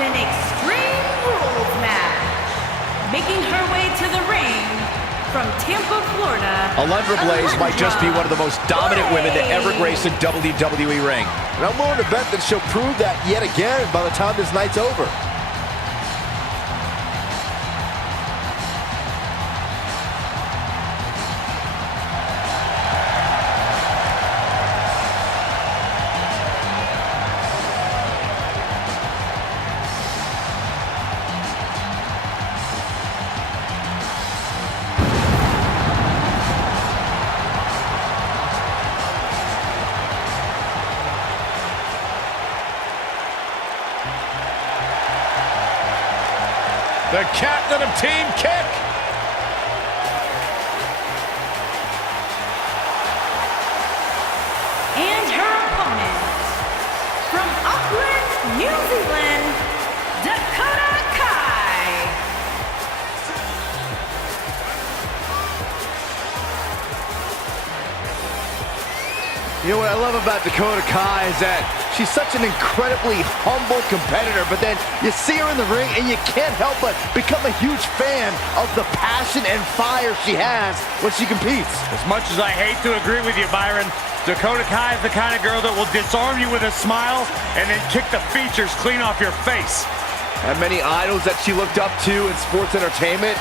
an Extreme Rules match. Making her way to the ring from Tampa, Florida, Alundra Blayze might just be one of the most dominant women to ever grace a WWE ring. And I'm willing to bet that she'll prove that yet again by the time this night's over. The captain of Team Kick. And her opponent, from Auckland, New Zealand, Dakota Kai. You know what I love about Dakota Kai is that she's such an incredibly humble competitor, but then you see her in the ring and you can't help but become a huge fan of the passion and fire she has when she competes. As much as I hate to agree with you, Byron, Dakota Kai is the kind of girl that will disarm you with a smile and then kick the features clean off your face. And many idols that she looked up to in sports entertainment,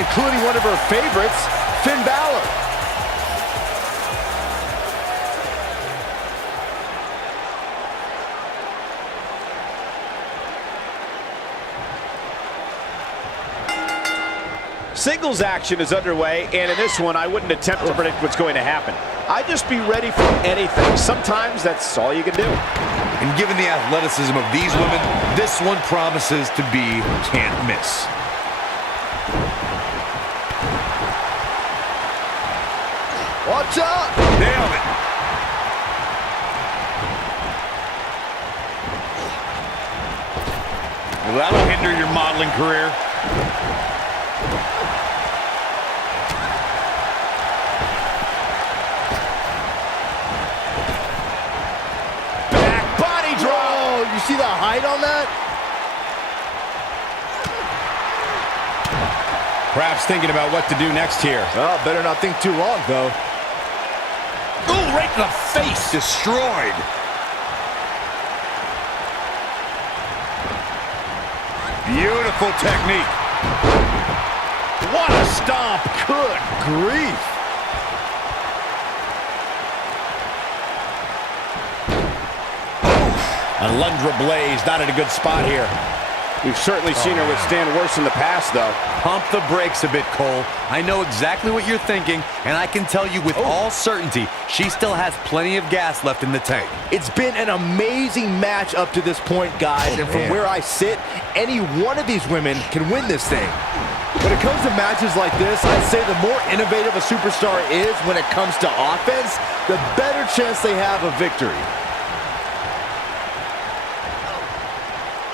including one of her favorites, Finn Balor. Singles action is underway, and in this one, I wouldn't attempt to predict what's going to happen. I'd just be ready for anything. Sometimes that's all you can do. And given the athleticism of these women, this one promises to be can't miss. Watch out! Nailed it. Well, that'll hinder your modeling career. You see the height on that? Perhaps thinking about what to do next here. Well, better not think too long, though. Ooh, right to the face. Destroyed. Beautiful technique. What a stomp. Good grief. Alundra Blayze not in a good spot here. We've certainly seen her withstand worse in the past, though. Pump the brakes a bit, Cole. I know exactly what you're thinking, and I can tell you with all certainty, she still has plenty of gas left in the tank. It's been an amazing match up to this point, guys, and from where I sit, any one of these women can win this thing. When it comes to matches like this, I'd say the more innovative a superstar is when it comes to offense, the better chance they have of victory.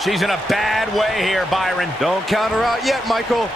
She's in a bad way here, Byron. Don't count her out yet, Michael.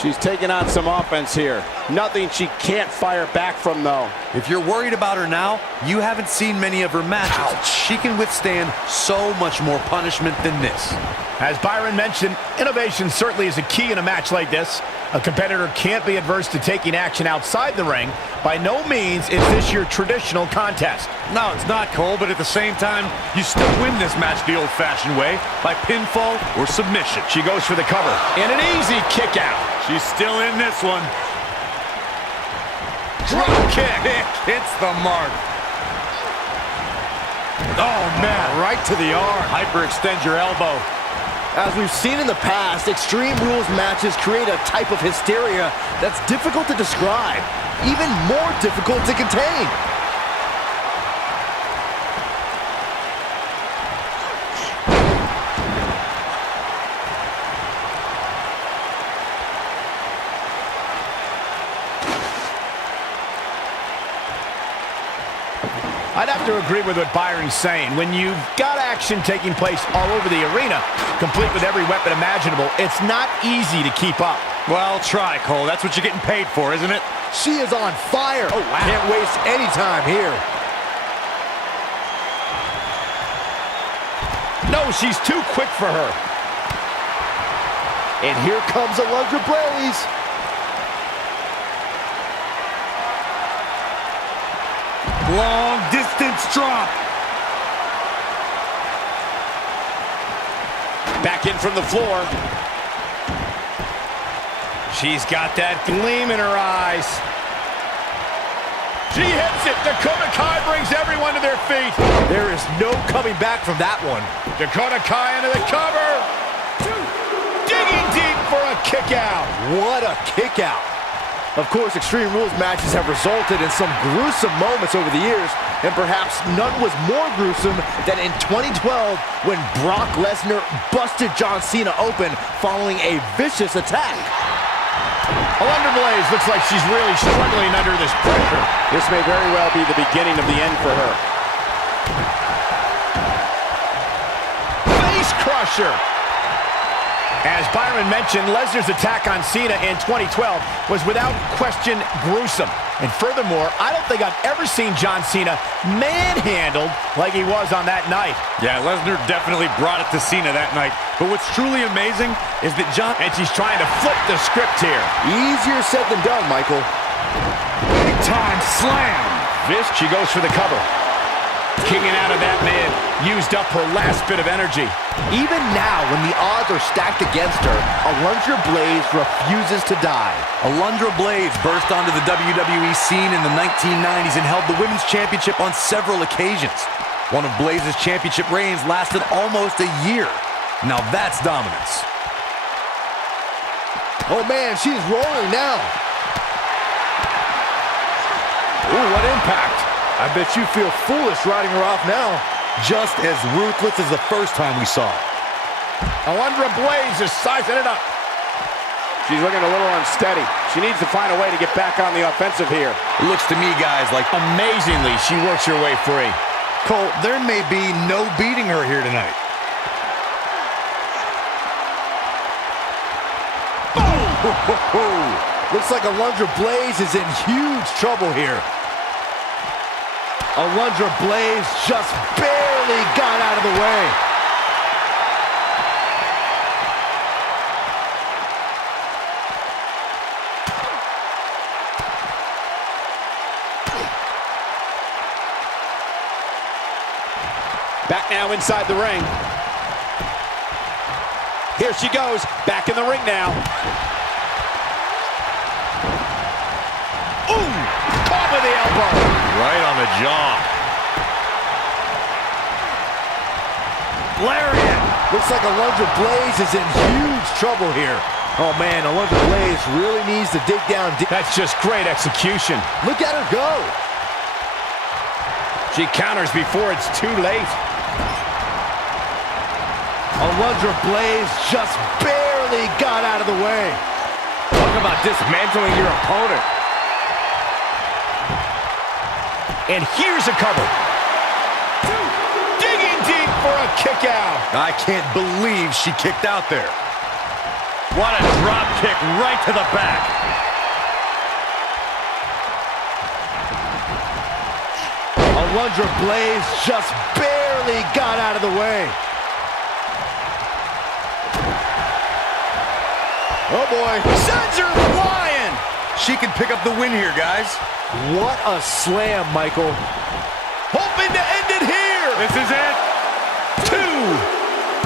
She's taking on some offense here. Nothing she can't fire back from, though. If you're worried about her now, you haven't seen many of her matches. Ouch. She can withstand so much more punishment than this. As Byron mentioned, innovation certainly is a key in a match like this. A competitor can't be adverse to taking action outside the ring. By no means is this your traditional contest. No, it's not, Cole, but at the same time, you still win this match the old-fashioned way, by pinfall or submission. She goes for the cover, and an easy kick out. She's still in this one. Drop kick. Hits the mark. Oh, man, right to the arm. Hyperextend your elbow. As we've seen in the past, Extreme Rules matches create a type of hysteria that's difficult to describe, even more difficult to contain. I'd have to agree with what Byron's saying. When you've got action taking place all over the arena, complete with every weapon imaginable, it's not easy to keep up. Well, try, Cole. That's what you're getting paid for, isn't it? She is on fire. Oh, wow. Can't waste any time here. No, she's too quick for her. And here comes Alundra Blayze. Long distance drop. Back in from the floor. She's got that gleam in her eyes. She hits it. Dakota Kai brings everyone to their feet. There is no coming back from that one. Dakota Kai into the cover. Digging deep for a kick out. What a kick out. Of course, Extreme Rules matches have resulted in some gruesome moments over the years, and perhaps none was more gruesome than in 2012 when Brock Lesnar busted John Cena open following a vicious attack. Alundra Blayze looks like she's really struggling under this pressure. This may very well be the beginning of the end for her. Face crusher. As Byron mentioned, Lesnar's attack on Cena in 2012 was without question gruesome. And furthermore, I don't think I've ever seen John Cena manhandled like he was on that night. Yeah, Lesnar definitely brought it to Cena that night. But what's truly amazing is that And she's trying to flip the script here. Easier said than done, Michael. Big time slam. Fist, she goes for the cover. Kicking out of that man used up her last bit of energy. Even now, when the odds are stacked against her, Alundra Blayze refuses to die. Alundra Blayze burst onto the WWE scene in the 1990s and held the Women's Championship on several occasions. One of Blayze's championship reigns lasted almost a year. Now that's dominance. Oh man, she's rolling now. Ooh, what impact. I bet you feel foolish riding her off now. Just as ruthless as the first time we saw it. Alundra Blayze is sizing it up. She's looking a little unsteady. She needs to find a way to get back on the offensive here. It looks to me, guys, like Amazingly, she works her way free. Cole, there may be no beating her here tonight. Looks like Alundra Blayze is in huge trouble here. Alundra Blayze just barely got out of the way. Back now inside the ring. Here she goes, back in the ring now. Ooh, caught with the elbow. Right on the jaw. Lariat. Looks like Alundra Blayze is in huge trouble here. Oh man, Alundra Blayze really needs to dig down deep. That's just great execution. Look at her go. She counters before it's too late. Alundra Blayze just barely got out of the way. Talk about dismantling your opponent. And here's a cover. Digging deep for a kick out. I can't believe she kicked out there. What a drop kick right to the back. Alundra Blayze just barely got out of the way. Oh boy. Sends her flying. She can pick up the win here, guys. What a slam, Michael. Hoping to end it here. This is it. 2,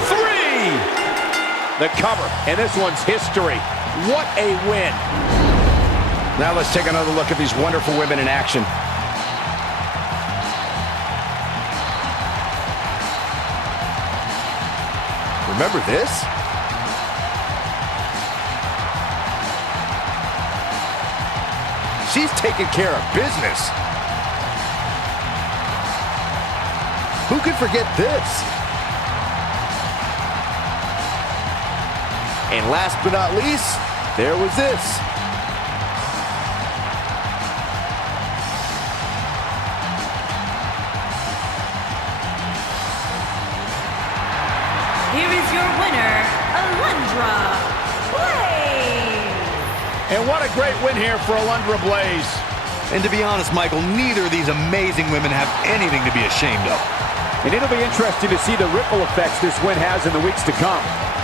3. The cover, and this one's history. What a win. Now let's take another look at these wonderful women in action. Remember this? She's taking care of business. Who could forget this? And last but not least, there was this. Here is your winner, Alundra Blayze. And what a great win here for Alundra Blayze. And to be honest, Michael, neither of these amazing women have anything to be ashamed of. And it'll be interesting to see the ripple effects this win has in the weeks to come.